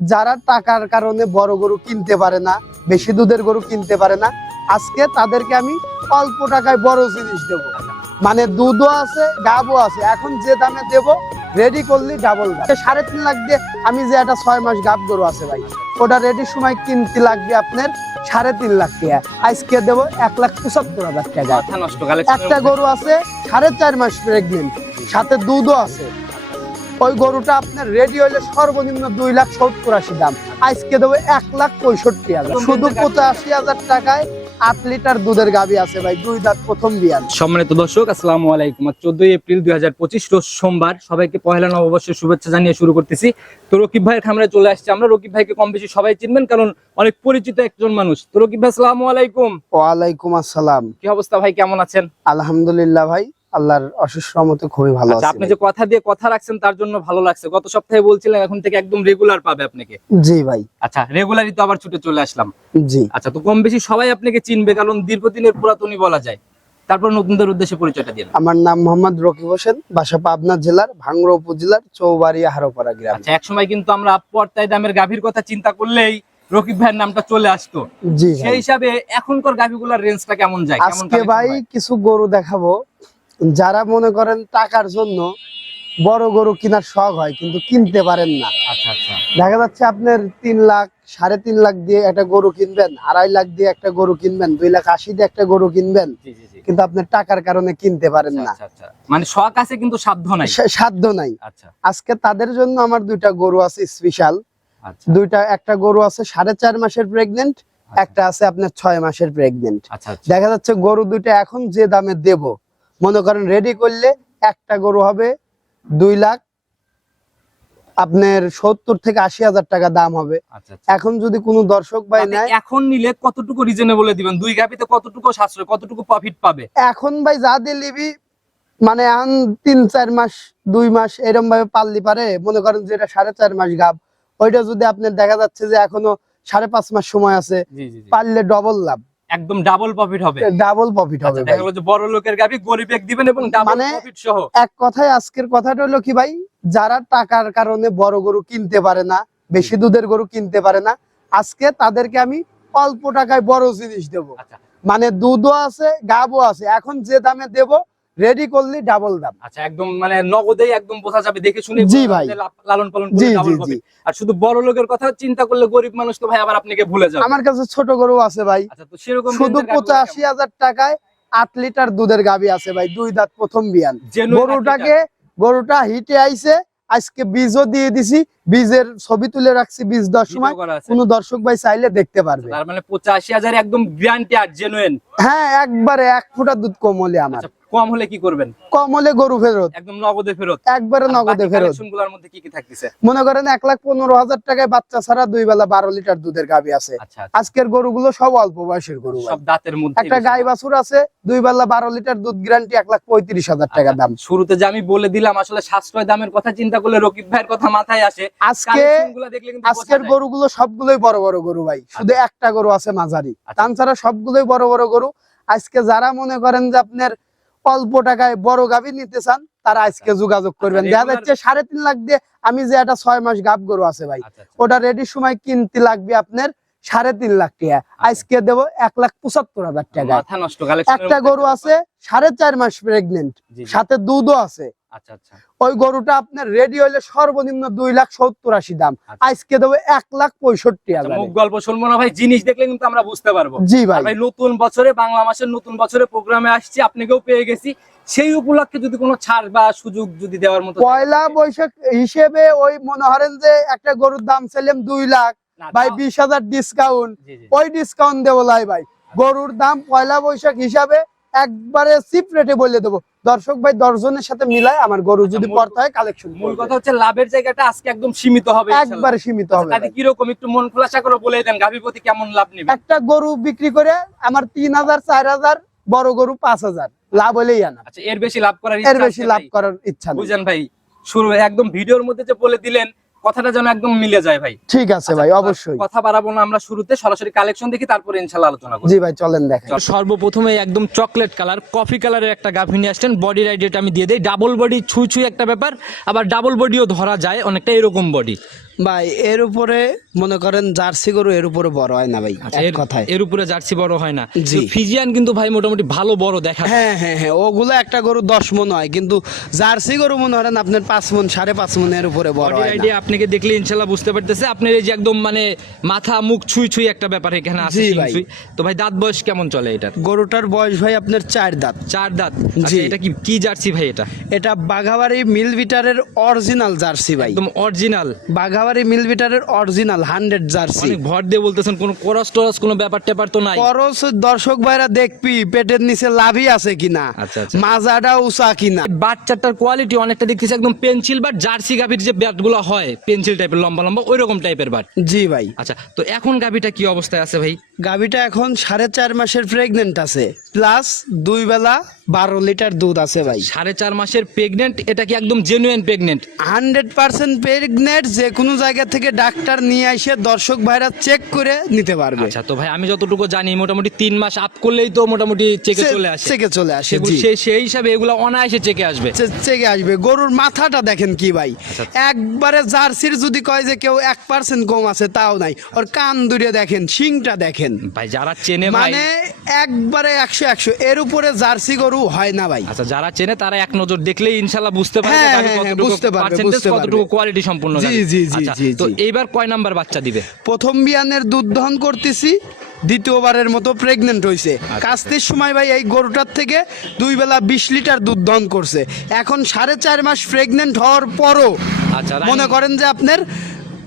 যারা টাকার কারণে বড় গরু কিনতে পারে না বেশি দুধের গরু কিনতে পারে না আজকে তাদেরকে আমি অল্প টাকায় বড় জিনিস দেব। মানে দুধও আছে গাবও আছে। এখন যে দামে দেব রেডি করলি ডাবল দাম সাড়ে তিন লাখ দিয়ে আমি যে একটা ছয় মাস গাব গরু আছে ভাই ওটা রেডির সময় কিনতে লাগবে আপনার সাড়ে তিন লাখ টাকা। আজকে দেবো এক লাখ পঁচাত্তর হাজার টাকা। একটা গরু আছে সাড়ে চার মাস প্রেগনেন্ট সাথে দুধও আছে। ওই গরুটা আপনার রেডি হইলে সর্বনিম্ন দুই লাখ সত্তর আশি দাম। আজকে দেবো এক লাখ পঁয়ষট্টি হাজার। শুধু পঁচাশি হাজার টাকায় আট লিটার দুধের গাবি আছে ভাই দুই দাঁত প্রথম বিয়ান। সম্মানিত দর্শক আসসালামু আলাইকুম। চোদ্দই এপ্রিল দুই হাজার পঁচিশ রোজ সোমবার। সবাইকে পহেলা নববর্ষের শুভেচ্ছা জানিয়ে শুরু করতেছি। তো রকিব ভাইয়ের খামারে চলে আসছে আমরা। রকিব ভাইকে কম বেশি সবাই চিনবেন কারণ অনেক পরিচিত একজন মানুষ। তো রকিব ভাই আসসালামু আলাইকুম। ওয়ালাইকুম আসসালাম। কি অবস্থা ভাই কেমন আছেন? আলহামদুলিল্লাহ ভাই আল্লাহর অশেষ রহমতে খুবই ভালো আচ্ছা আছে আপনি যে কথা দিয়ে কথা রাখছেন তার জন্য ভালো লাগছে। গত সপ্তাহে বলছিলেন এখন থেকে একদম রেগুলার পাবে আপনাকে। জি ভাই। আচ্ছা রেগুলারই তো আবার ছুটে চলে আসলাম। জি। আচ্ছা তো কম বেশি সবাই আপনাকে চিনবে কারণ দীর্ঘদিনের পুরাতনই বলা যায়। তারপর নতুনদের উদ্দেশ্যে পরিচয়টা দিন। আমার নাম মোহাম্মদ রকিব হোসেন বাসা পাবনা জেলার ভাঙ্গুড়া উপজেলার চৌবাড়িয়া হারোপাড়া গ্রাম। আচ্ছা এক সময় কিন্তু আমরা পর্তায় দামের গাভীর কথা চিন্তা করলেই রকিব ভাইয়ের নামটা চলে আসতো। জি সেই হিসাবে এখনকার গাভীগুলোর রেঞ্জটা কেমন যায়? আজকে ভাই কিছু গরু দেখাবো। যারা মনে করেন টাকার জন্য বড় গরু কেনার শখ হয় কিন্তু কিনতে পারেন না। আচ্ছা আচ্ছা। দেখা যাচ্ছে আপনার তিন লাখ সাড়ে তিন লাখ দিয়ে একটা গরু কিনবেন আড়াই লাখ দিয়ে একটা গরু কিনবেন দুই লাখ আশি দিয়ে একটা গরু কিনবেন কিন্তু আপনার টাকার কারণে কিনতে পারেন না। আচ্ছা আচ্ছা। মানে শখ আছে কিন্তু সাধ্য নাই। সাধ্য নাই। আচ্ছা। আজকে তাদের জন্য আমার দুইটা গরু আছে স্পেশাল আচ্ছা। দুইটা একটা গরু আছে সাড়ে চার মাসের প্রেগনেন্ট একটা আছে আপনার ছয় মাসের প্রেগনেন্ট আচ্ছা আচ্ছা। দেখা যাচ্ছে গরু দুইটা এখন যে দামে দেব মনে করেন রেডি করলে একটা গরু হবে দুই লাখ আপনার সত্তর থেকে আশি হাজার টাকা দাম হবে। আচ্ছা আচ্ছা। এখন যদি কোনো দর্শক ভাই নেয় এখন নিলে কতটুকু রিজনেবল দিবেন? দুই গাভীতে কতটুকু সাশ্রয় কতটুকু প্রফিট পাবে? এখন ভাই যা দিয়ে নিবি মানে এখন তিন চার মাস দুই মাস এরকম ভাবে পাললি পারে মনে করেন যেটা সাড়ে চার মাস গাব। ওইটা যদি আপনার দেখা যাচ্ছে যে এখনও সাড়ে পাঁচ মাস সময় আছে পারলে ডবল লাভ। একদম ডাবল প্রফিট হবে। ডাবল প্রফিট হবে আচ্ছা দেখা গেল যে বড় লোকের গাবি গরিব এক দিবেন এবং ডাবল মানে- প্রফিট সহ। এক কথায় আজকের কথাটা হলো কি ভাই যারা টাকার কারণে বড় গরু কিনতে পারে না বেশি দুধের গরু কিনতে পারে না আজকে তাদেরকে আমি অল্প টাকায় বড় জিনিস দেব। আচ্ছা। মানে দুধও আছে গাবও আছে। এখন যে দামে দেব রেডি করলি ডাবল দাম। আচ্ছা একদম মানে নগদেই একদম বোঝা যাবে দেখে শুনে জি ভাই। লালন পালন করে ডাবল আর শুধু বড় লোকের কথা চিন্তা করলে গরিব মানুষ তো ভাই আবার আপনাকে ভুলে যাবে। আমার কাছে ছোট গরু আছে ভাই। আচ্ছা তো সেরকম শুধু range এর গাভীগুলো পঁচাশি হাজার টাকায় আট লিটার দুধের গাবি আছে ভাই দুই দাঁত প্রথম বিয়ান। গরুটাকে গরুটা হিটে আইছে আজকে বীজও দিয়ে দিছি বীজের ছবি তুলে রাখছি বীজ দশ সময়। কোনো দর্শক ভাই চাইলে দেখতে পারবে। তার মানে পঁচাশি হাজার একদম গ্যারান্টি আর জেনুইন হ্যাঁ একবারে এক ফুটা দুধ কম হলে আমার। আচ্ছা কম হলে কি করবেন? কম হলে গরু ফেরত। একদম নগদে ফেরত। একবারে নগদে ফেরত। গুলোর মধ্যে কি কি থাকতেছে? মনে করেন এক লাখ পনেরো হাজার টাকায় বাচ্চা ছাড়া দুই বেলা বারো লিটার দুধের গাবি আছে। আচ্ছা আচ্ছা। আজকের গরুগুলো সব অল্প বয়সের গরু সব দাঁতের মধ্যে একটা গাই বাছুর আছে দুই বেলা বারো লিটার দুধ গ্যারান্টি এক লাখ পঁয়ত্রিশ হাজার টাকা দাম। শুরুতে যে আমি বলে দিলাম আসলে সাশ্রয় দামের কথা চিন্তা করলে রকিব ভাইয়ের কথা মাথায় আসে। আজকে আজকের গরুগুলো সবগুলোই বড় বড় গরু ভাই। শুধু একটা গরু আছে মাঝারি। তাছাড়া সবগুলোই বড় বড় গরু। আজকে যারা মনে করেন যে আপনার অল্প টাকায় বড় গাভী নিতে চান তারা আজকে যোগাযোগ করবেন। আচ্ছা, দেখা যাচ্ছে সাড়ে তিন লাখ দিয়ে আমি যে একটা ছয় মাস গাভ গরু আছে ভাই আচ্ছা, আচ্ছা। ওটা রেডির সময় কিনতে লাগবে আপনার সাড়ে তিন লাখ টাকা। আজকে দেবো এক লাখ পঁচাত্তর হাজার টাকা। একটা গরু আছে সাড়ে চার মাস প্রেগনেন্ট সাথে দুধও আছে। আচ্ছা আচ্ছা। ওই গরুটা আপনার রেডি হইলে সর্বনিম্ন দুই লাখ সত্তর আশি দাম। আচ্ছা। আজকে দেবো এক লাখ পঁয়ষট্টি মুখ গল্প শুনব না ভাই জিনিস দেখলে কিন্তু আমরা বুঝতে পারব। জি ভাই। ভাই নতুন বছরে বাংলা মাসের নতুন বছরে প্রোগ্রামে আসছি আপনাকেও পেয়ে গেছি। সেই উপলক্ষে যদি কোনো ছাড় বা সুযোগ যদি দেওয়ার মতো পয়লা বৈশাখ হিসেবে ওই মনে করেন যে একটা গরুর দাম চাইলাম দুই লাখ ভাই বিশ হাজার ডিসকাউন্ট। ওই ডিসকাউন্ট দেবো লাই ভাই। গরুর দাম পয়লা বৈশাখ হিসাবে একবারে চিপ রেটে বলে দেবো। দর্শক ভাই দর্শনের সাথে মিলায় আমার গরু যদি পড়তে হয় কালেকশন মূল কথা হচ্ছে লাভের জায়গাটা আজকে একদম সীমিত হবে একবারে সীমিত হবে তাতে কীরকম? একটু মন খোলাসা করে বলে দেন গাভী প্রতি কেমন লাভ নেবে? একটা গরু বিক্রি করে আমার তিন হাজার চার হাজার বড় গরু পাঁচ হাজার। লাভ হলেই আনা। আচ্ছা এর বেশি লাভ করার এর বেশি লাভ করার ইচ্ছা বুঝেন ভাই শুরু একদম ভিডিওর মধ্যে যে বলে দিলেন কথাটা যেন একদম মিলে যায় ভাই। ঠিক আছে ভাই আচ্ছা, অবশ্যই। কথা বাড়াবো না আমরা শুরুতে সরাসরি কালেকশন দেখি তারপরে ইনশাল্লাহ আলোচনা করি জি ভাই চলেন দেখেন। সর্বপ্রথমে একদম চকলেট কালার কফি কালারের একটা গাভী নিয়ে আসছেন বডি রাইডেট আমি দিয়ে দিই। ডাবল বডি ছুঁই ছুঁই একটা ব্যাপার আবার ডাবল বডিও ধরা যায় অনেকটা এরকম বডি ভাই এর উপরে মনে করেন জার্সি গরু এর উপরে বড় হয় না ভাই আচ্ছা, এক এর- কথায়। এর উপরে জার্সি বড় হয় না। জি। ফিজিয়ান কিন্তু ভাই মোটামুটি ভালো বড় দেখা হ্যাঁ হ্যাঁ হ্যাঁ ওগুলো একটা গরু দশ মন হয় কিন্তু জার্সি গরু মনে করেন আপনার পাঁচ মন সাড়ে পাঁচ এর উপরে বড় হয়। আইডিয়া আপনাকে দেখলে ইনশাল্লাহ বুঝতে পারতেছে আপনার এই যে একদম মানে মাথা মুখ ছুঁই ছুঁই একটা ব্যাপার এখানে আছে জি। তো ভাই দাঁত বয়স কেমন চলে এটার? গরুটার বয়স ভাই আপনার চার দাঁত। চার দাঁত? জি। আচ্ছা, এটা কি কি জার্সি ভাই এটা? এটা বাঘাবাড়ি মিল বিটারের অরিজিনাল জার্সি ভাই। একদম অরিজিনাল বাঘাবাড়ি মিল বিটারের অরিজিনাল হান্ড্রেড জার্সি। অনেক ভর দিয়ে বলতেছেন কোনো করস টরস কোনো ব্যাপার ট্যাপার তো নাই। পরশ দর্শক ভাইরা দেখবি পেটের নিচে লাভই আছে কিনা আচ্ছা, আচ্ছা। মাজাটা উঁচা কিনা। বাচ্চাটার কোয়ালিটি অনেকটা দেখতেছি একদম পেন্সিল বাট জার্সি গাভির যে ব্যাটগুলো হয় পেন্সিল টাইপের লম্বা লম্বা ওই রকম টাইপের বাট জি ভাই। আচ্ছা তো এখন গাভিটা কি অবস্থায় আছে ভাই? গাভিটা এখন সাড়ে চার মাসের প্রেগনেন্ট আছে। প্লাস দুই বেলা বারো লিটার দুধ আছে ভাই। সাড়ে চার মাসের প্রেগনেন্ট এটা কি একদম genuine pregnant hundred percent pregnant যে কোনো জায়গা থেকে ডাক্তার নিয়ে এসে দর্শক ভাইরা চেক করে নিতে পারবে। আচ্ছা তো ভাই আমি যতটুকু জানি মোটামুটি তিন মাস আপ করলেই তো মোটামুটি চেকে চলে আসে। চেকে চলে আসে সেই সেই হিসাবে এগুলো অনায়াসে চেকে আসবে। চেকে আসবে। গরুর মাথাটা দেখেন কি ভাই। আচ্ছা। একবারে জার্সির যদি কয় যে কেউ এক পার্সেন্ট কম আছে তাও নাই। ওর কান দূরে দেখেন শিংটা দেখেন। ভাই যারা চেনে মানে একবারে একশো একশো। এর উপরে জার্সি গরু হয় না ভাই। আচ্ছা যারা চেনে তারা এক নজর দেখলেই ইনশাল্লাহ বুঝতে পারবে হ্যাঁ, হ্যাঁ, হ্যাঁ, বুঝতে পারবে। কতটুকু কোয়ালিটি সম্পূর্ণ জি, জি, জি, আচ্ছা, জি, তো এইবার কয় নাম্বার বাচ্চা দিবে? প্রথম বিয়ানের দুধ দহন করতেছি দ্বিতীয়বারের মতো প্রেগনেন্ট হয়েছে আচ্ছা। কাস্তির সময় ভাই এই গরুটার থেকে দুই বেলা বিশ লিটার দুধ দহন করছে। এখন সাড়ে চার মাস প্রেগনেন্ট হওয়ার পরও আচ্ছা, মনে করেন যে আপনার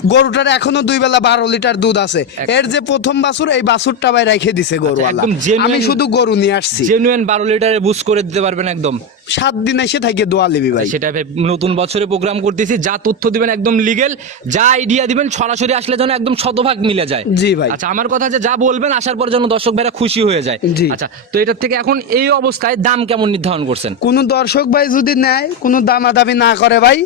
গরুটার এখনও দুই বেলা বারো লিটার দুধ আছে। এর যে প্রথম বাছুর এই বাছুরটা ভাই রেখে দিছে গরু genuine- আমি শুধু গরু নিয়ে আসছি। জেনুইন বারো লিটারে বুস করে দিতে পারবেন একদম। সাত দিন এসে থাকে দোয়া লিবি ভাই। সেটা নতুন বছরে প্রোগ্রাম করতেছি যা তথ্য দিবেন একদম লিগেল যা আইডিয়া দিবেন সরাসরি আসলে যেন একদম শতভাগ মিলে যায়। জি ভাই। আচ্ছা আমার কথা যে যা বলবেন আসার পর যেন দর্শক ভাইরা খুশি হয়ে যায়। জি। আচ্ছা তো এটার থেকে এখন এই অবস্থায় দাম কেমন নির্ধারণ করছেন? কোনো দর্শক ভাই যদি নেয় কোনো দামাদামি না করে ভাই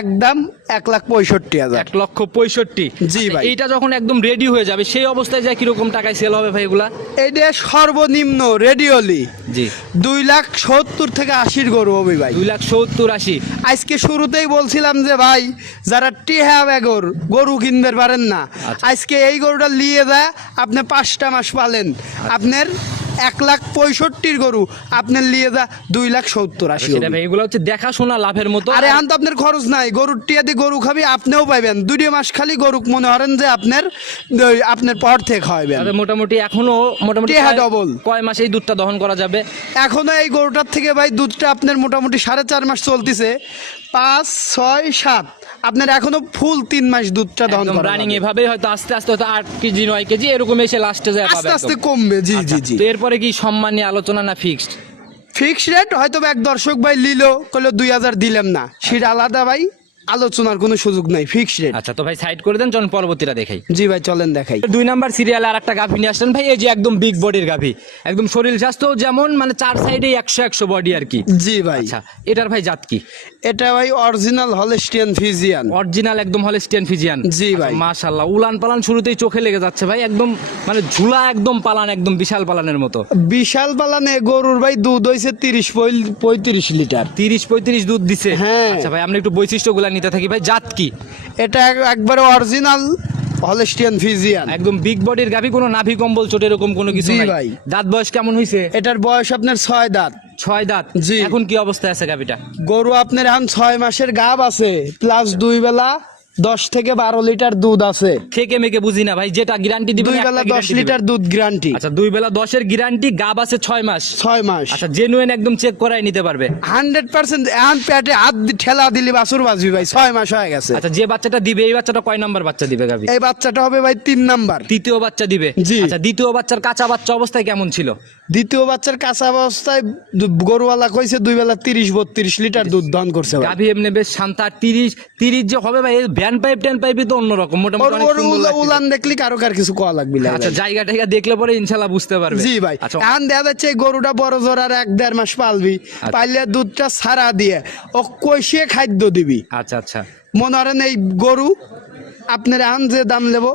একদম এক লাখ পঁয়ষট্টি হাজার। এক লক্ষ পঁয়ষট্টি। জি আচ্ছা, ভাই। এইটা যখন একদম রেডি হয়ে যাবে সেই অবস্থায় যায় কীরকম টাকায় সেল হবে ভাই এগুলা? এটা সর্বনিম্ন রেডিওলি জি। দুই লাখ সত্তর থেকে আশির গরু হবে ভাই। দুই লাখ সত্তর আশি। আজকে শুরুতেই বলছিলাম যে ভাই যারা টিহা বেগর গরু কিনতে পারেন না। আচ্ছা। আজকে এই গরুটা নিয়ে যায় আপনি পাঁচটা মাস পালেন। আপনার এক লাখ পঁয়ষট্টির গরু। আপনার লিয়ে যা দুই লাখ সত্তর আশি এগুলো হচ্ছে দেখাশোনা লাভের মতো। আরে আন তো আপনার খরচ নাই। গরুর টিয়া দিয়ে গরু খাবি আপনিও পাইবেন। দুই মাস খালি গরু মনে করেন যে আপনার আপনার পর থেকে খাওয়াবেন মোটামুটি এখনও মোটামুটি হ্যাঁ ডবল কয় মাস এই দুধটা দহন করা যাবে? এখনও এই গরুটার থেকে ভাই দুধটা আপনার মোটামুটি সাড়ে চার মাস চলতেছে। পাঁচ ছয় সাত। আপনার এখনও ফুল তিন মাস দুধটা দহন করা রানিং। এভাবেই হয়তো আস্তে আস্তে হয়তো আট কেজি নয় কেজি এরকম এসে লাস্টে যায় আস্তে আস্তে কমবে জি জি জি। তো এরপরে কি সম্মান নিয়ে আলোচনা না ফিক্সড ফিক্সড রেট হয়তো এক দর্শক ভাই লিলো কইলো দুই হাজার দিলাম না। সেটা আলাদা ভাই। আলোচনার কোনো সুযোগ নাই ফিক্স রেট আচ্ছা তো ভাই সাইড করে দেন চলুন পরবর্তীটা দেখাই। জি ভাই চলেন দেখাই। দুই নাম্বার সিরিয়ালে আর একটা গাভী নিয়ে আসলেন ভাই এই যে একদম বিগ বডির গাভী। একদম শরীর স্বাস্থ্য যেমন মানে চার সাইডে একশো একশো বডি আর কি। জি ভাই। আচ্ছা এটার ভাই জাত কি? এটা ভাই অরিজিনাল হলস্টিয়ান ফিজিয়ান অরিজিনাল একদম হলে স্টেন ফিজিয়ান জি ভাই। মাশাল্লাহ উলান পালান শুরুতেই চোখে লেগে যাচ্ছে ভাই একদম মানে ঝুলা একদম পালান একদম বিশাল পালানের মতো। বিশাল পালানে গরুর ভাই দুধ হয়েছে তিরিশ পঁয়ত্রিশ লিটার। তিরিশ পঁয়ত্রিশ দুধ দিছে। হ্যাঁ। আচ্ছা ভাই আমরা একটু বৈশিষ্ট্যগুলো নিতে থাকি ভাই জাত কি? এটা এক- একবারে অরিজিনাল হলেস্টিয়ান ফিজিয়ান একদম বিগ বডির গাভী কোনো নাভি কম্বল চোট এরকম কোনো কিছু নাই। ভাই। দাঁত বয়স কেমন হইছে? এটার বয়স আপনার ছয় দাঁত। ছয় দাঁত। জি। এখন কি অবস্থায় আছে গাভীটা? গরু আপনার এখন ছয় মাসের গাব আছে প্লাস দুই বেলা দশ থেকে বারো লিটার দুধ আছে। থেকে মেকে বুঝি না ভাই যেটা গ্যারান্টি দিবেন দুই বেলা দশ লিটার দুধ গ্যারান্টি আচ্ছা দুই বেলা দশের গ্যারান্টি গাব আছে ছয় মাস। ছয় মাস। আচ্ছা জেনুইন একদম চেক করাই নিতে পারবে। হান্ড্রেড পার্সেন্ট এখন পেটে হাত ঠেলা দিলি বাছুর বাজবি ভাই ছয় মাস হয়ে গেছে। আচ্ছা যে বাচ্চাটা দিবে এই বাচ্চাটা কয় নাম্বার বাচ্চা দিবে গাভী এই বাচ্চাটা হবে ভাই তিন নাম্বার। তৃতীয় বাচ্চা দিবে? জি। আচ্ছা দ্বিতীয় বাচ্চার কাঁচা বাচ্চা অবস্থায় কেমন ছিল? দ্বিতীয় বাচ্চার কাঁচা অবস্থায় গরুওয়ালা কইছে দুই বেলা তিরিশ বত্রিশ লিটার দুধ দান করছে। গাভী এমনি বেশ শান্তা তিরিশ তিরিশ যে হবে ভাই ভ্যান পাইপ ট্যান পাইপই তো অন্যরকম মোটামুটি ওর। উলান দেখলি কারও কার কিছু কোয়া লাগবে না আচ্ছা জায়গা টাইগা দেখলে পরে ইনশাল্লাহ বুঝতে পারবে। জি ভাই। আচ্ছা এখন দেখা যাচ্ছে গরুটা বড় জোর আর এক দেড় মাস পালবি পাইলে দুধটা ছাড়া দিয়ে ও কষিয়ে খাদ্য দিবি। আচ্ছা আচ্ছা। মনে করেন এই গরু আপনার আন যে দাম নেব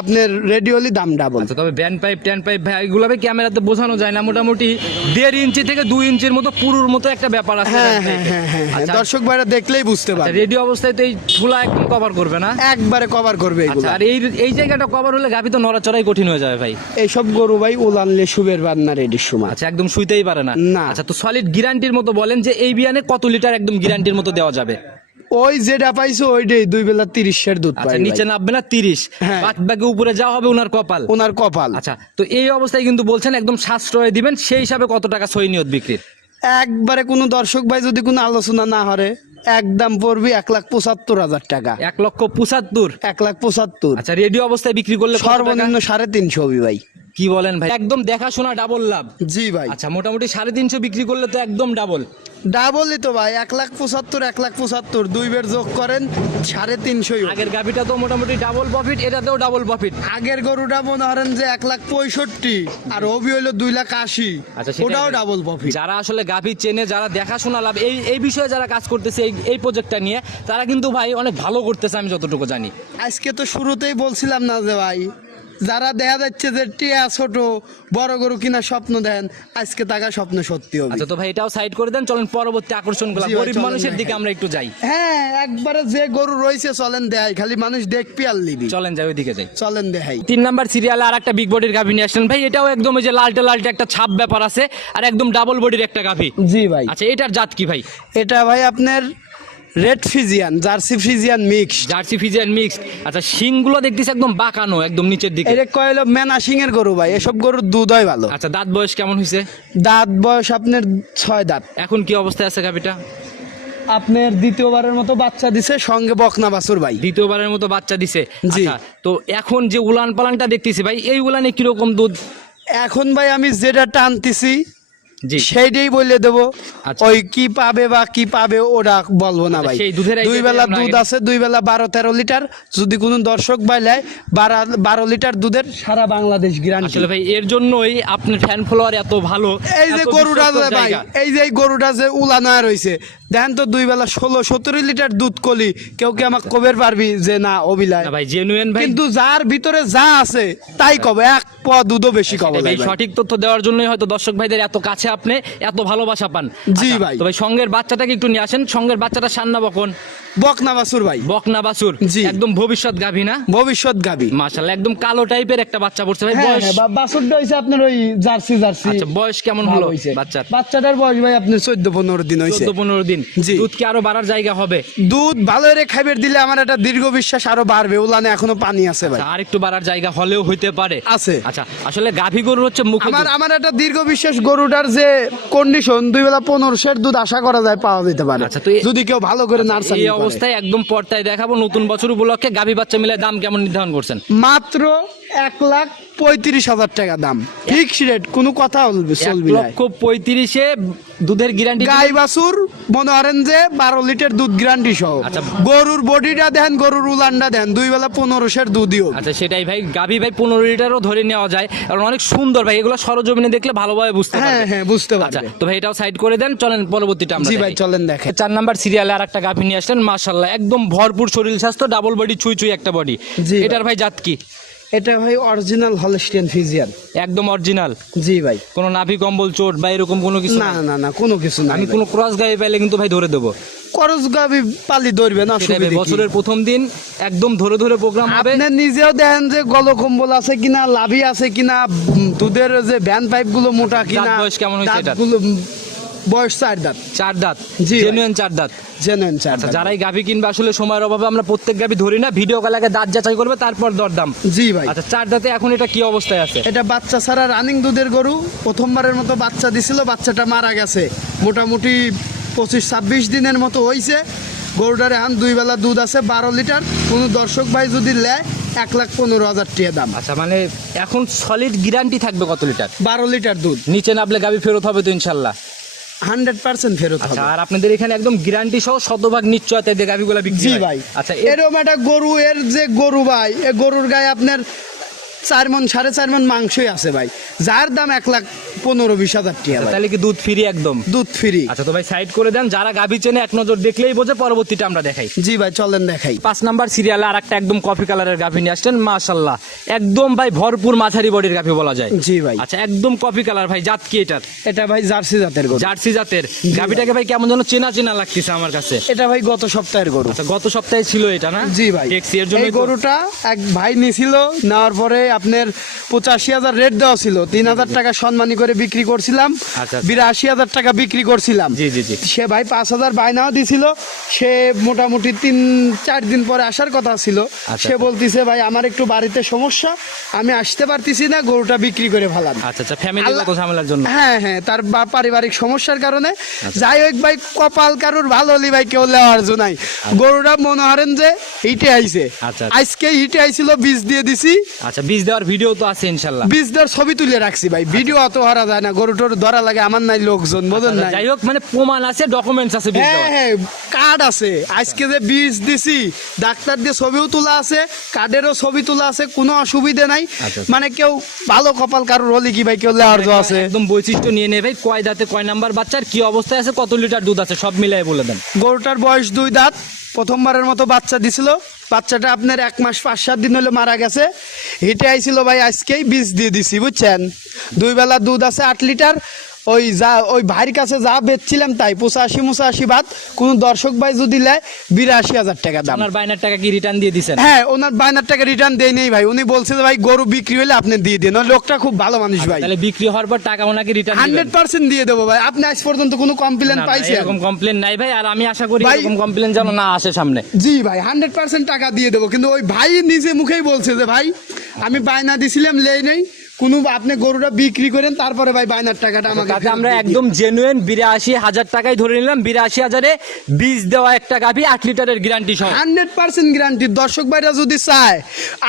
আপনার রেডি হলে দাম ডাবল আচ্ছা তবে ব্যান্ড পাইপ ট্যান পাইপ ভাই এগুলো ভাই ক্যামেরাতে বোঝানো যায় না। মোটামুটি দেড় ইঞ্চি থেকে দুই ইঞ্চির মতো পুরুর মতো একটা ব্যাপার আছে হ্যাঁ হ্যাঁ হ্যাঁ হ্যাঁ হ্যাঁ। আচ্ছা, দর্শক ভাইরা দেখলেই বুঝতে পারবে। রেডি অবস্থায় তো এই ঠুলা একদম কভার করবে না? একবারে কভার করবে এগুলো। আচ্ছা আর এই এই জায়গাটা কভার হলে গাভি তো নড়াচড়াই কঠিন হয়ে যাবে ভাই। এইসব গরু ভাই উলানলে শুভের বান্না রেডির সময় আচ্ছা একদম শুইতেই পারে না। না। আচ্ছা তো সলিড গ্যারান্টির মতো বলেন যে এই বিয়ানে কত লিটার একদম গ্যারান্টির মতো দেওয়া যাবে? ওই যেটা পাইছো ওইটাই দুই বেলা তিরিশের দুধ আচ্ছা নিচে নামবে না তিরিশ। হ্যাঁ। বাদ বাকি উপরে যাওয়া হবে ওনার কপাল। ওনার কপাল। আচ্ছা তো এই অবস্থায় কিন্তু বলছেন একদম সাশ্রয় দিবেন সেই হিসাবে কত টাকা সই নিয়ত বিক্রির? একবারে কোনো দর্শক ভাই যদি কোনো আলোচনা না হরে একদম পড়বি এক লাখ পঁচাত্তর হাজার টাকা। এক লক্ষ পঁচাত্তর? এক লাখ পঁচাত্তর। আচ্ছা রেডিও অবস্থায় বিক্রি করলে সর্বনিম্ন সাড়ে তিনশো ভাই। কি বলেন ভাই? একদম দেখাশোনা ডাবল লাভ। জি ভাই। আচ্ছা মোটামুটি সাড়ে তিনশো বিক্রি করলে তো একদম ডাবল ডাবলই তো ভাই এক লাখ পঁচাত্তর এক লাখ পঁচাত্তর দুই বের যোগ করেন সাড়ে তিনশোই আগের গাভিটা তো মোটামুটি ডাবল প্রফিট এটাতেও ডাবল প্রফিট আগের গরুটা মনে করেন যে এক লাখ পঁয়ষট্টি আর অবি হইল দুই লাখ আশি আচ্ছা ওটাও ডাবল প্রফিট যারা আসলে গাভি চেনে যারা দেখাশোনা লাভ এই এই বিষয়ে যারা কাজ করতেছে এই এই প্রজেক্টটা নিয়ে তারা কিন্তু ভাই অনেক ভালো করতেছে আমি যতটুকু জানি। আজকে তো শুরুতেই বলছিলাম না যে ভাই যারা দেখা যাচ্ছে যে টিয়া ছোট বড় গরু কিনা স্বপ্ন দেন আজকে টাকা স্বপ্ন সত্যি হবে। আচ্ছা তো ভাই এটাও সাইড করে দেন চলেন পরবর্তী আকর্ষণগুলো জি ভাই, গরিব মানুষের দিকে আমরা একটু যাই। হ্যাঁ একবারে যে গরু রয়েছে চলেন দেয় খালি মানুষ দেখবি আর লিবি চলেন যাই ওইদিকে যাই। চলেন দেখাই। তিন নাম্বার সিরিয়ালে আর একটা বিগ বডির গাভি নিয়ে আসলেন ভাই এটাও একদম ওই যে লালটে লালটে একটা ছাপ ব্যাপার আছে আর একদম ডাবল বডির একটা গাভি। জি ভাই। আচ্ছা এটার জাত কি ভাই? এটা ভাই আপনার red Friesian jersey Friesian mix jersey Friesian mix আচ্ছা শিংগুলো দেখতেছি একদম বাঁকানো একদম নিচের দিকে। এটা কয়লো মেনাসিং এর গরু ভাই এসব গরুর দুধ হয় ভালো। আচ্ছা দাঁত বয়স কেমন হয়েছে দাঁত বয়স আপনার ছয় দাঁত। এখন কি অবস্থায় আছে গাভিটা? আপনার দ্বিতীয়বারের মতো বাচ্চা দিছে সঙ্গে বকনা বাসুর ভাই। দ্বিতীয়বারের মতো বাচ্চা দিছে? জি। আচ্ছা তো এখন যে উলান পালানটা দেখতেছি ভাই এই উলানে কীরকম দুধ? এখন ভাই আমি যেটা টানতেছি সেইটাই বলে দেবো। আচ্ছা। ওই কি পাবে বা কি পাবে ওরা বলব না আচ্ছা, ভাই। দুই বেলা দুধ আছে দুই বেলা বারো তেরো লিটার। যদি কোনো দর্শক ভাই নেয় বারো বারো লিটার দুধের সারা বাংলাদেশ গ্যারান্টি আসলে ভাই এর জন্যই আপনার ফ্যান ফলোয়ার এত ভালো এই যে গরুটা ভাই এই যে গরুটা যে উলানা রয়েছে দেখেন তো দুই বেলা ষোলো সতেরো লিটার দুধ কলি। কেউ কি আমাকে কবের পারবি যে না অবিলায় ভাই জেনুইন ভাই। কিন্তু যার ভিতরে যা আছে তাই কবে। এক পোয়া দুধও বেশি কবে ভাই সঠিক তথ্য দেওয়ার জন্যই হয়তো দর্শক ভাইদের এত কাছে আপনি এত ভালোবাসা পান। জি আচ্ছা, ভাই। তো ভাই সঙ্গের বাচ্চাটাকে একটু নিয়ে আসেন। সঙ্গের বাচ্চাটা সান্না বকন। বকনা বাসুর ভাই। বকনা বাসুর জি। একদম ভবিষ্যৎ গাভী না? ভবিষ্যৎ গাবি মাশাআল্লাহ একদম কালো টাইপের একটা বাচ্চা পড়ছে ভাই হ্যাঁ বয়স হ্যাঁ হইছে আপনার ওই জার্সি জার্সি। আচ্ছা বয়স কেমন ভালো হলো হইছে। বাচ্চার? বাচ্চাটার বয়স ভাই আপনি চোদ্দ পনেরো দিন হয়েছে চোদ্দ পনেরো দিন। জি। দুধ কি আরও বাড়ার জায়গা হবে? দুধ ভালো রে খাইবার দিলে আমার একটা দীর্ঘ বিশ্বাস আরও বাড়বে। উলানে এখনও পানি আছে ভাই। আর একটু বাড়ার জায়গা হলেও হইতে পারে। আছে। আচ্ছা আসলে গাভী গরুর হচ্ছে মুখ আমার আমার একটা দীর্ঘ বিশ্বাস গরুটার যে কন্ডিশন দুই বেলা পনেরো সের দুধ আশা করা যায় পাওয়া যেতে পারে। আচ্ছা, তো যদি কেউ ভালো করে নার্সারি এই অবস্থায় একদম পর্দায় দেখাবো নতুন বছর উপলক্ষে গাভী বাচ্চা মিলে দাম কেমন নির্ধারণ করছেন? মাত্র এক লাখ পঁয়ত্রিশ হাজার টাকা দাম। ফিক্স রেট কোনো কথা বলবে চলবি না। লক্ষ পঁয়ত্রিশে দুধের গ্যারান্টি গাই বাছুর মনে করেন যে বারো লিটার দুধ গ্যারান্টি সহ। আচ্ছা। গরুর বডিটা দেন গরুর উলানটা দেন দুই বেলা পনেরো সের দুধইও আচ্ছা সেটাই ভাই। গাভী ভাই পনেরো লিটারও ধরে নেওয়া যায়। কারণ অনেক সুন্দর ভাই এগুলো সরজমিনে দেখলে ভালোভাবে বুঝতে হ্যাঁ হ্যাঁ বুঝতে আচ্ছা পারবে। তো ভাই এটাও সাইড করে দেন চলেন পরবর্তীটা আমরা জি ভাই চলেন দেখে চার নাম্বার সিরিয়ালে আর একটা গাভী নিয়ে আসলেন মাশাল্লাহ একদম ভরপুর শরীর স্বাস্থ্য ডাবল বডি ছুঁই ছুঁই একটা বডি। এটার ভাই জাত কি? এটা ভাই অরিজিনাল হলস্টিয়ান ফিজিয়ান একদম অরিজিনাল জি ভাই। কোনো নাভি কম্বল চোট বা এরকম কোনো কিছু না না না কোনো কিছু না আমি কোনো ক্রস গায়ে পাইলে কিন্তু ভাই ধরে দেবো। করজ গাবি পালি ধরবে না অসুবিধা? বছরের প্রথম দিন একদম ধরে ধরে প্রোগ্রাম হবে। আপনি নিজেও দেখেন যে গলকম্বল আছে কিনা লাভি আছে কিনা দুধের যে ব্যান পাইপগুলো মোটা কিনা বয়স কেমন হয়েছে এটার? বয়স চার দাঁত। চার দাঁত। জি ভাই। জেনুইন চার দাঁত। জেনুইন চার আচ্ছা দাঁত। যারাই গাভি কিনবে আসলে সময়ের অভাবে আমরা প্রত্যেক গাভি ধরি না ভিডিও কল আগে দাঁত যাচাই করবে তারপর দরদাম। জি ভাই। আচ্ছা চার দাঁতে এখন এটা কি অবস্থায় আছে? এটা বাচ্চা ছাড়া রানিং দুধের গরু প্রথমবারের মতো বাচ্চা দিছিল বাচ্চাটা মারা গেছে। মোটামুটি পঁচিশ ছাব্বিশ দিনের মতো হয়েছে গরুটার এখন দুই বেলা দুধ আছে বারো লিটার। কোনো দর্শক ভাই যদি নেয় এক লাখ পনেরো হাজার টাকা দাম। আচ্ছা মানে এখন সলিড গ্যারান্টি থাকবে কত লিটার? বারো লিটার দুধ। নিচে নামলে গাভি ফেরত হবে তো ইনশাল্লাহ। হান্ড্রেড পার্সেন্ট ফেরত আচ্ছা হবে। আর আপনাদের এখানে একদম গ্যারান্টি সহ শতভাগ নিশ্চয়তা দিয়ে গাভিগুলো বিক্রি জি ভাই। আচ্ছা এর এরকম একটা গরু এর যে গরু ভাই এ গরুর গায়ে আপনার চার মন সাড়ে চার মন মাংসই আছে ভাই। যার দাম এক লাখ পনেরো বিশ হাজার টাকা তাহলে কি দুধ ফ্রি একদম? দুধ ফ্রি। আচ্ছা তো ভাই সাইড করে দেন যারা গাভী চেনে এক নজর দেখলেই বোঝে পরবর্তীটা আমরা দেখাই। জি ভাই চলেন দেখাই। পাঁচ নাম্বার সিরিয়ালে আর একটা একদম কফি কালারের গাভী নিয়ে আসছেন মাশাল্লাহ একদম ভাই ভরপুর মাঝারি বডির গাভী বলা যায়। জি ভাই। আচ্ছা একদম কফি কালার ভাই জাত কি এটার? এটা ভাই জার্সি জাতের গরু। জার্সি জাতের। গাভীটাকে ভাই কেমন যেন চেনা চেনা লাগতেছে আমার কাছে। এটা ভাই গত সপ্তাহের গরু। আচ্ছা গত সপ্তাহে ছিল এটা না? জি ভাই। দেখছি এর জন্য গরুটা এক ভাই নিছিল নেওয়ার পরে আপনার পঁচাশি হাজার রেট দেওয়া ছিল। তিন হাজার টাকা সম্মানী করে বিক্রি করছিলাম। আচ্ছা, আচ্ছা। বিরাশি হাজার টাকা বিক্রি করছিলাম। সে ভাই পাঁচ হাজার বায়নাও দিছিল। সে মোটামুটি তিন চার দিন পরে আসার কথা ছিল। আচ্ছা, সে। বলতিছে ভাই আমার একটু বাড়িতে সমস্যা। আমি আসতে পারতেছি না গরুটা বিক্রি করে ফেলাম। জন্য? হ্যাঁ হ্যাঁ তার পারিবারিক সমস্যার কারণে। যাই হোক ভাই কপাল কারুর ভালো হলি ভাই কেউ লেওয়ার জোনাই গরুটা মনে হারেন যে হিটে আইছে। আজকে হিটে আইছিল বীজ দিয়ে দিছি। আচ্ছা বীজ দেওয়ার ভিডিও তো আছে ইনশাল্লাহ। বীজ দেওয়ার ছবি তুলে রাখছি ভাই ভিডিও অত হারা যায় না গরুটোর ধরা লাগে আমার নাই লোকজন বোঝেন আচ্ছা, নাই। যাই হোক মানে প্রমাণ আছে ডকুমেন্টস আছে বীজ হ্যাঁ। হ্যাঁ কার্ড আছে। আজকে যে বীজ দিছি ডাক্তার দিয়ে ছবিও তোলা আছে কার্ডেরও ছবি তোলা আছে কোনো অসুবিধা নাই। আচ্ছা। মানে কেউ ভালো কপাল কারোর হলি কি ভাই কেউ লেওয়ার জো আছে? একদম বৈশিষ্ট্য নিয়ে নেবে ভাই কয় দাঁতে কয় নাম্বার বাচ্চার কি অবস্থায় আছে কত লিটার দুধ আছে সব মিলাই বলে দেন। গরুটার বয়স দুই দাঁত প্রথমবারের মতো বাচ্চা দিছিল। বাচ্চাটা আপনার এক মাস পাঁচ, সাত দিন হলে মারা গেছে। হিটে আইছিল ভাই, আজকেই বীজ দিয়ে দিছি, বুঝছেন? দুই বেলা দুধ আছে আট লিটার ওই যা ওই ভাইয়ের কাছে যা বেচছিলাম তাই পঁচাশি মুচাশি বাদ কোন দর্শক ভাই যদি নেয় বিরাশি হাজার টাকা দাম। আপনার বাইনার টাকা কি রিটার্ন দিয়ে দিছেন? হ্যাঁ ওনার বাইনার টাকা রিটার্ন দেয় নেই ভাই। উনি বলছে যে ভাই গরু বিক্রি হলে আপনি দিয়ে দিন। ওই লোকটা খুব ভালো মানুষ ভাই। তাহলে বিক্রি হওয়ার পর টাকা ওনাকে রিটার্ন হান্ড্রেড পার্সেন্ট দিয়ে দেবো ভাই। আপনি আজ পর্যন্ত কোনো কমপ্লেন পাইছে এরকম কমপ্লেন নাই ভাই। আর আমি আশা করি ভাই- এরকম কমপ্লেন যেন না আসে সামনে। জি ভাই হান্ড্রেড পার্সেন্ট টাকা দিয়ে দেবো। কিন্তু ওই ভাই নিজে মুখেই বলছে যে ভাই আমি বায়না দিছিলাম লেই নেই। কোনো আপনি গরুটা বিক্রি করেন তারপরে ভাই বায়নার টাকাটা আমাকে আমরা একদম জেনুইন বিরাশি হাজার টাকায় ধরে নিলাম। বিরাশি হাজারে বীজ দেওয়া একটা গাভি আট লিটারের গ্যারান্টি সহ। হান্ড্রেড পার্সেন্ট গ্যারান্টি দর্শক ভাইরা যদি চায়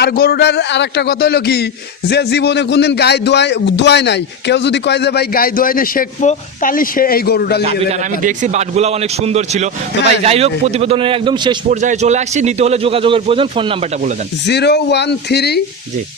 আর গরুটার আর একটা কথা হলো কি যে জীবনে কোনদিন গায়ে দোয়াই দোয়াই নাই। কেউ যদি কয় যে ভাই গায়ে দোয়াই না শেখবো তাহলে সে এই গরুটা নিয়ে আমি। দেখছি বাটগুলা অনেক সুন্দর ছিল। তো ভাই হ্যাঁ, যাই হোক হ্যাঁ, প্রতিবেদনের একদম শেষ পর্যায়ে চলে আসছি। নিতে হলে যোগাযোগের প্রয়োজন ফোন নাম্বারটা বলে দেন। Zero one three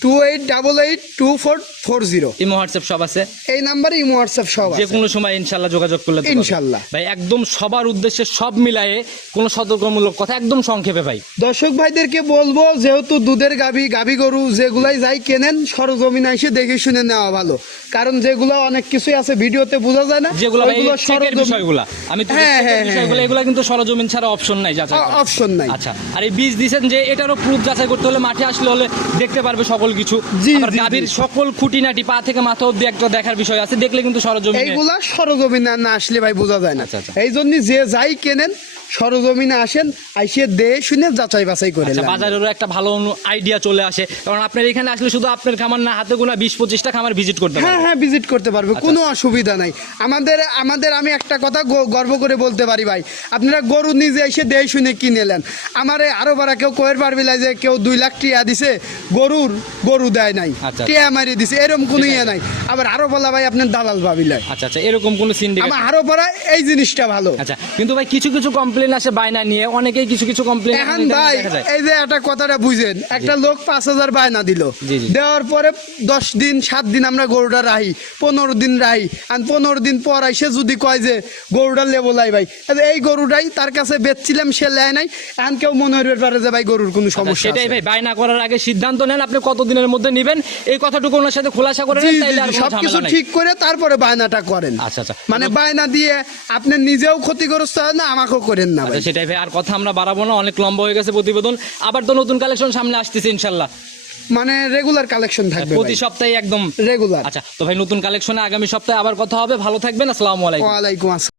two eight double eight two four four zero imo WhatsApp সব আছে। এই নাম্বারে ইমো হোয়াটসঅ্যাপ সব যে কোনো সময় ইনশাল্লাহ যোগাযোগ করলে ইনশাল্লাহ। ভাই একদম সবার উদ্দেশ্যে সব মিলায়ে কোনো সতর্কমূলক কথা একদম সংক্ষেপে ভাই। দর্শক ভাইদেরকে বলব যেহেতু দুধের গাভী গাভী গরু যেগুলাই যাই কেনেন সরজমিনে এসে দেখে শুনে নেওয়া ভালো। কারণ যেগুলো অনেক কিছুই আছে ভিডিওতে বোঝা যায় না যেগুলো বিষয়গুলা। আমি হ্যাঁ, হ্যাঁ, বিষয়গুলো এগুলো কিন্তু সরজমিন ছাড়া অপশন নাই যাচাই অপশন নাই। আচ্ছা আর এই বীজ দিছেন যে এটারও প্রুফ যাচাই করতে হলে মাঠে আসলে হলে দেখতে পারবে সকল কিছু। গাভীর। সকল খুঁটিনাটি পা থেকে মাথা অব্দি একটা দেখার বিষয় আছে দেখলে কিন্তু সরজমিনে এইগুলা সরজমিনে না আসলে ভাই বোঝা যায় না আচ্ছা, আচ্ছা। এই জন্য যে যাই কেনেন সরজমিনে আসেন আইসে দে শুনে যাচাই বাছাই করে আচ্ছা। বাজারেরও একটা ভালো আইডিয়া চলে আসে। কারণ আপনার এখানে আসলে শুধু আপনার খামার না হাতে গোনা বিশ পঁচিশটা খামার ভিজিট করতে হ্যাঁ হ্যাঁ ভিজিট করতে পারবে আচ্ছা। কোনো অসুবিধা নাই। আমাদের আমাদের আমি একটা কথা গর্ব করে বলতে পারি ভাই আপনারা গরু নিজে এসে দেয় শুনে কিনে নেন। আমার আরও বারা কেউ কয়ের পারবি না যে কেউ দুই লাখ টিয়া দিছে গরুর গরু দেয় নাই। আচ্ছা। টিয়া মারি দিছে এরকম কোনো ইয়ে নাই। আবার আরও বলা ভাই আপনার দালাল ভাবিলাই আচ্ছা আচ্ছা এরকম কোনো সিন্ডিকেট আমার আরও পড়া এই জিনিসটা ভালো। আচ্ছা কিন্তু ভাই কিছু কিছু কমপ্লেন আসে বায়না নিয়ে অনেকেই কিছু কিছু কমপ্লেন এখন ভাই এই যে একটা কথাটা বুঝেন একটা লোক পাঁচ হাজার বায়না দিল। দেওয়ার পরে দশ দিন সাত দিন আমরা গরুটা রাহি পনেরো দিন রাহি আর পনেরো দিন পর এসে যদি কয় যে গরুটা লেবলাই ভাই এই গরুটাই তার কাছে বেচছিলাম সে লেয় নাই। এখন কেউ মনে হইতে পারে যে ভাই গরুর কোনো সমস্যা আচ্ছা, সেটাই ভাই বায়না করার আগে সিদ্ধান্ত নেন আপনি কতদিনের মধ্যে নেবেন। এই কথাটুকু ওনার সাথে খোলাসা করে সবকিছু ঠিক করে তারপরে বায়নাটা করেন। আচ্ছা আচ্ছা। মানে বায়না দিয়ে আপনি নিজেও ক্ষতিগ্রস্ত হয় না আমাকেও করেন। না ভাই। আচ্ছা সেটাই ভাই আর কথা আমরা বাড়াবো না অনেক লম্বা হয়ে গেছে প্রতিবেদন। আবার তো নতুন কালেকশন সামনে আসতেছে ইনশাল্লাহ। মানে রেগুলার কালেকশন থাকবে প্রতি সপ্তাহে একদম। রেগুলার আচ্ছা তো ভাই নতুন কালেকশনে আগামী সপ্তাহে আবার কথা হবে। ভালো থাকবেন আসসালামু আলাইকুম। ওয়া আলাইকুম আসসালাম।